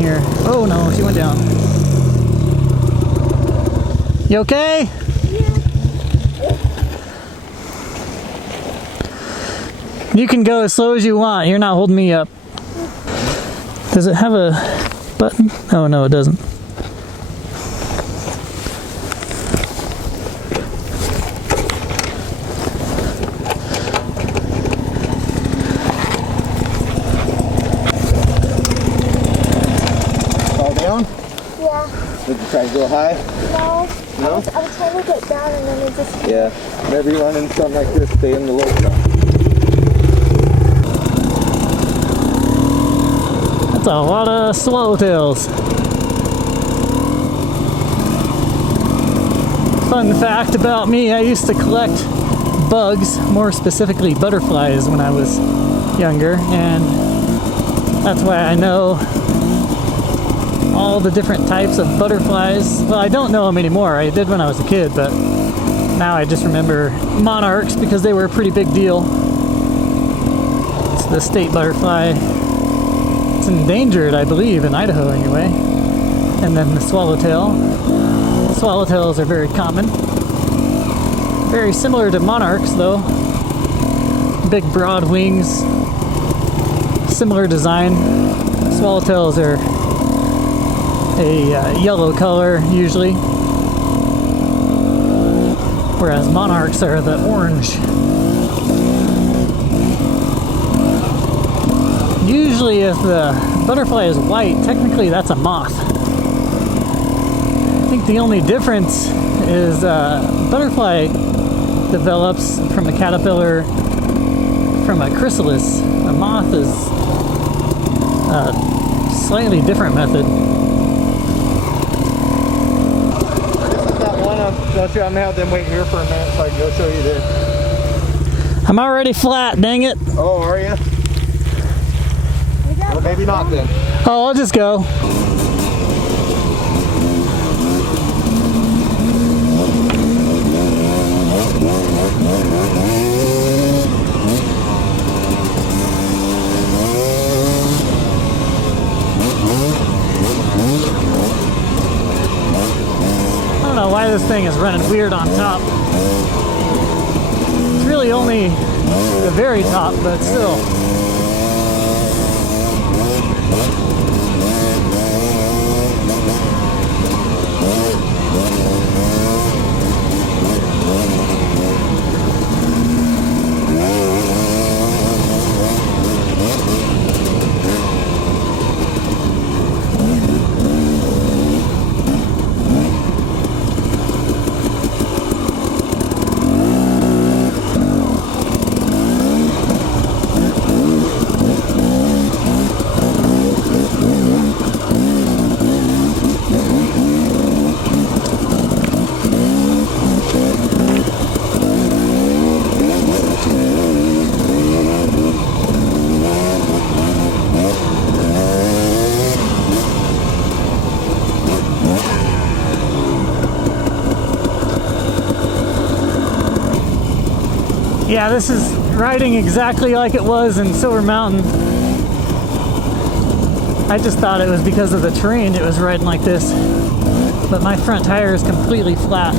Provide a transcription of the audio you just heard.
here. Oh no, she went down. You okay? You can go as slow as you want. You're not holding me up. Does it have a button? Oh no, it doesn't. Fall down? Yeah. Did you try to go high? No. No? I was trying to get down and then it just... Yeah. Whenever you run into something like this, stay in the low stuff. That's a lot of swallowtails. Fun fact about me, I used to collect bugs, more specifically butterflies, when I was younger, and that's why I know all the different types of butterflies. Well, I don't know them anymore. I did when I was a kid, but now I just remember monarchs because they were a pretty big deal. It's the state butterfly. It's endangered, I believe, in Idaho anyway. And then the swallowtail. Swallowtails are very common. Very similar to monarchs, though. Big, broad wings. Similar design. Swallowtails are a yellow color, usually. Whereas monarchs are the orange. Usually if the butterfly is white, technically that's a moth. I think the only difference is butterfly develops from a caterpillar from a chrysalis. A moth is a slightly different method. This is not one I'm going to have them wait here for a minute so I can go show you this. I'm already flat, dang it. Oh, are you? Well, maybe not then. Oh, I'll just go. I don't know why this thing is running weird on top. It's really only the very top, but still. Yeah, this is riding exactly like it was in Silver Mountain. I just thought it was because of the terrain it was riding like this, but my front tire is completely flat.